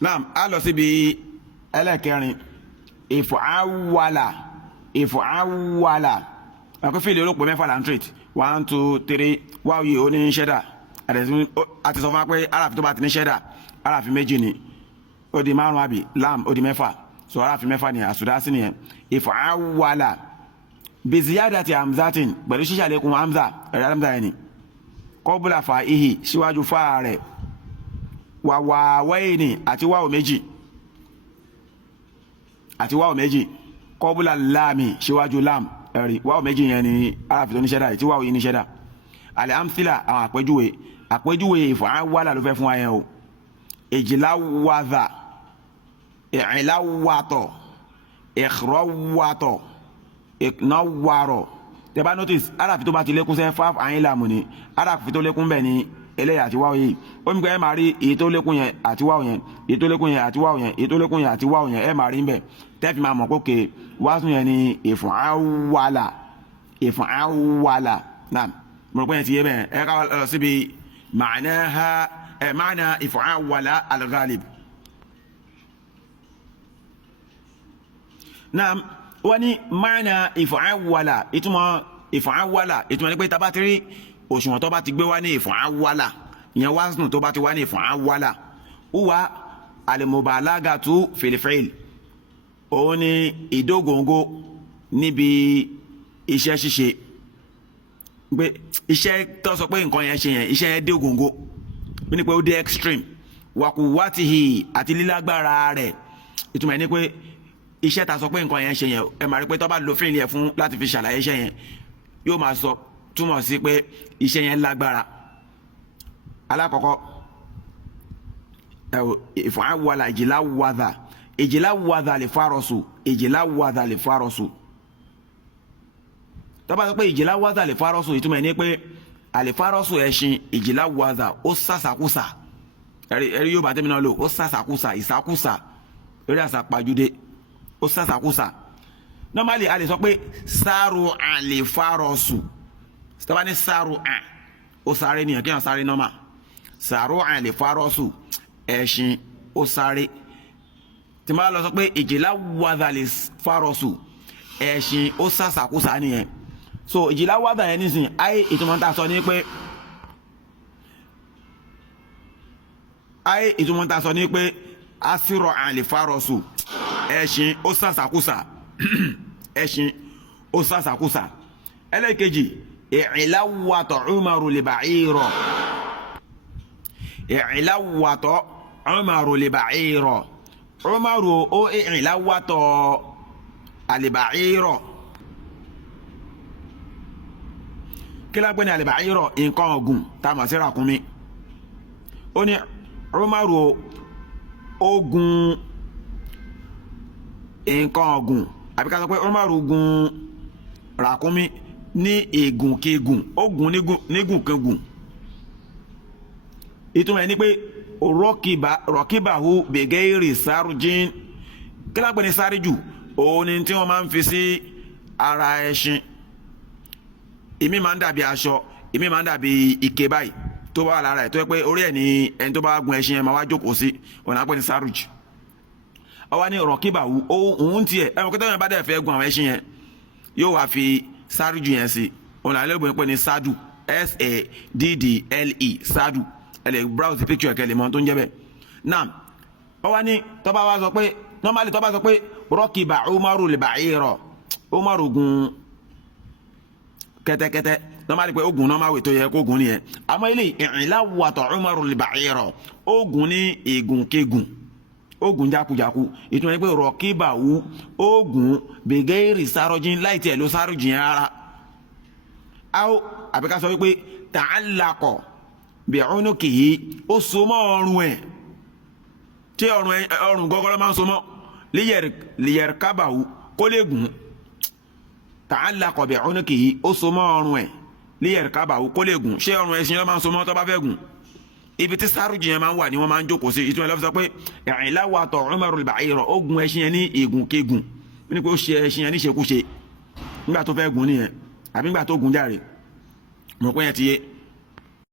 naam a lọ síbi ẹlẹ́kẹrin ìfọ̀áwàlà àkófìlì olóòpó mẹ́fà là ń treat 1 2 3 wáwò yìí ó ní ṣẹ́dà àti sọ fún wa pé aráàfin tó bá ti ní ṣẹ́dà aráàfin méjì ni ó di márùn àbí lam ó di mẹ́fà so aráàfin mẹ́fà ni àsùdásí nìyẹn ìfọ̀áwàlà biziyadati hamzatin pẹ̀lú ṣíṣàlékún hamza ẹ̀rọ hamza yẹn ni kọ́bùlà fa ihi síwájú fa rẹ̀ wàwáwẹ́yìnì àti wáwò méjì kọ́bùlà láàmì síwájú lam ẹ̀rí wáwò méjì yẹn ni aráàfin tó ní ṣẹ́dà tí wáwò yìí ní ṣẹ́dà alẹ́ amthila àwọn àpèjúwe ìfọ̀áwàlà ló fẹ́ fún wa yẹn o ìjìláwàdà ìrìnláwàtọ̀ ìkọ̀rọ̀wàtọ̀ ìnáwàrọ̀ tẹ́bá notice aráàfin tó bá ti lékún sẹ́ fáf àyín làmù ni aráàfin tó lékún bẹ̀ ni eléyà àti wáwò yìí ó ní pé ẹ máa rí èyí tó lékún yẹn àti wáwò yẹn èyí tó lékún yẹn àti wáwò yẹn èyí tó lékún yẹn àti wáwò yẹn ẹ máa rí bẹ̀ tẹ́fì máa mọ̀ pókè wáṣún yẹn ni ìfọ̀áwàlà náà mo rò pé yẹn ti yé bẹ́ẹ̀ ẹ ká lọ síbi ma'na ìfọ̀áwàlà al-ghalib. náà wọ́n ní ma'na ìfọ̀áwàlà ìtumọ̀ ní pé tá bá ti rí òṣùwọ̀n tó bá ti gbé wá ní ìfọ̀áwàlà ìyẹn waznu tó bá ti wá ní ìfọ̀áwàlà huwa al-mubalagatu fil fi'l òun ni ìdógóńgó níbi iṣẹ́ ṣíṣe pé iṣẹ́ tó sọ pé nǹkan yẹn ṣe yẹn iṣẹ́ yẹn dé ògóńgó bí ní pé ó dé extreme wàkúwátìhì àti lílágbára rẹ̀ ìtumọ̀ ẹ̀ ní pé iṣẹ́ ta sọ pé nǹkan yẹn ṣe yẹn ẹ máa rí pé tó bá lo fíìlì ẹ̀ fún láti fi ṣàlàyé iṣẹ́ yẹn yóò máa sọ túmọ̀ sí pé iṣẹ́ yẹn lágbára. alákọ̀ọ́kọ́ ìfọ̀áwàlà ìjìláwàdà lè fárọ̀sù tó bá sọ pé ìjìláwàdà lè fárọ̀sù ìtumọ̀ ẹ̀ ní pé àlèfárọ̀sù ẹṣin ìjìláwàdà ó sàṣàkúsà ẹ̀rí yóò bá tẹ́mi náà lò ó sàṣàkúsà ìsàkúsà lórí àṣàpàjúdé ó sàṣàkúsà normally a lè sọ pé sáàrù àlèfárọ̀sù tó bá ní sáàrù à ó sáré nìyẹn kí wọ́n sáré normal sáàrù àlèfárọ̀sù ẹṣin ó sáré tí mo bá lọ sọ pé ìjìláwàdà lè fárọ̀sù ẹṣin ó sàṣàkúsà nìyẹn so ìjìláwàdà yẹn nísìnyí ayé ìtumọ̀ ta sọ ní pé asírọ̀ àlèfárọ̀sù ẹṣin ó sàṣàkúsà ẹṣin ó sàṣàkúsà. ẹlẹ́kejì ìlàwàtọ̀ Umaru lè ba'ira ìlàwàtọ̀ Umaru lè ba'ira Umaru ó ìlàwàtọ̀ àlèba'ira kí lágbé ní àlèba'ira nǹkan ọ̀gùn tá a mọ̀ sí ràkúnmí ó ní Umaru ó gun nǹkan ọ̀gùn àbí ká sọ pé Umaru gun ràkúnmí ní ègùnkégùn ó gùn nígùnkégùn ìtumọ̀ ẹ̀ ní pé rọ́kìbàhù bẹ̀gẹ́rì sárùjín kí lágbé ní sáríjù òun ni tí wọ́n máa ń fi sí ara ẹṣin ìmí máa ń dàbí aṣọ ìmí máa ń dàbí ike báyìí tó bá wà lára ẹ̀ tó yẹ pé orí ẹ̀ ní ẹni tó bá gun ẹṣin yẹn máa wá jókòó sí ọ̀nà àpẹ́ ní sáríjù ọwọ́ ní rọ̀kìbàhù òun tiẹ̀ ẹ̀mọ̀ kí tẹ́wọ̀n bá dẹ̀ fẹ́ gun àwọn ẹṣin yẹn yóò wá fi sáríjù yẹn sí ọ̀nà àlẹ́bùn pé ní sádù SADDLE sádù ẹ lè browse picture ẹ̀kẹ́ lè mọ tó ń jẹ́ bẹ́ẹ̀ náà ọwọ́ ní tó bá wá sọ pé normally tó bá sọ pé rọ́kìbà Umaru lè ba'ira Umaru gun kẹ́tẹ́kẹ́tẹ́ normally pé ogun normal way tó yẹ kó gun nìyẹn àmọ́ ilé ìlàwàtọ̀ Umaru lè ba'ira ogun ní ègùnkégùn ogun jákujàku ìtumọ̀ ní pé rọ̀kìbà wú ogun bẹ̀gẹ́rì sárọ́jìn láì tiẹ̀ ló sárọ́jìn ara áwọ̀ àbíká sọ wípé ta'allaqa bi'unukihi ó so mọ́ ọrùn ẹ̀ tí ọrùn gọ́gọ́rọ́ máa ń so mọ́ liyarkabahu kó lè gùn ta'allaqa bi'unukihi ó so mọ́ ọrùn ẹ̀ liyarkabahu kó lè gùn ṣé ọrùn ẹṣin ló máa ń so mọ́ tó bá fẹ́ gùn ibi tí sáárùjì yẹn máa ń wà ní wọ́n máa ń jókòó sí ìtumọ̀ lọ́fíìsọ pé ìlàwàtọ̀ Umaru al-ba'ira ó gun ẹṣin yẹn ní ègùnkégùn ní pé ó ṣe ẹṣin yẹn ní ṣekúṣe nígbà tó fẹ́ gùn nìyẹn àbí nígbà tó gùn járe mọ̀ pé yẹn ti yé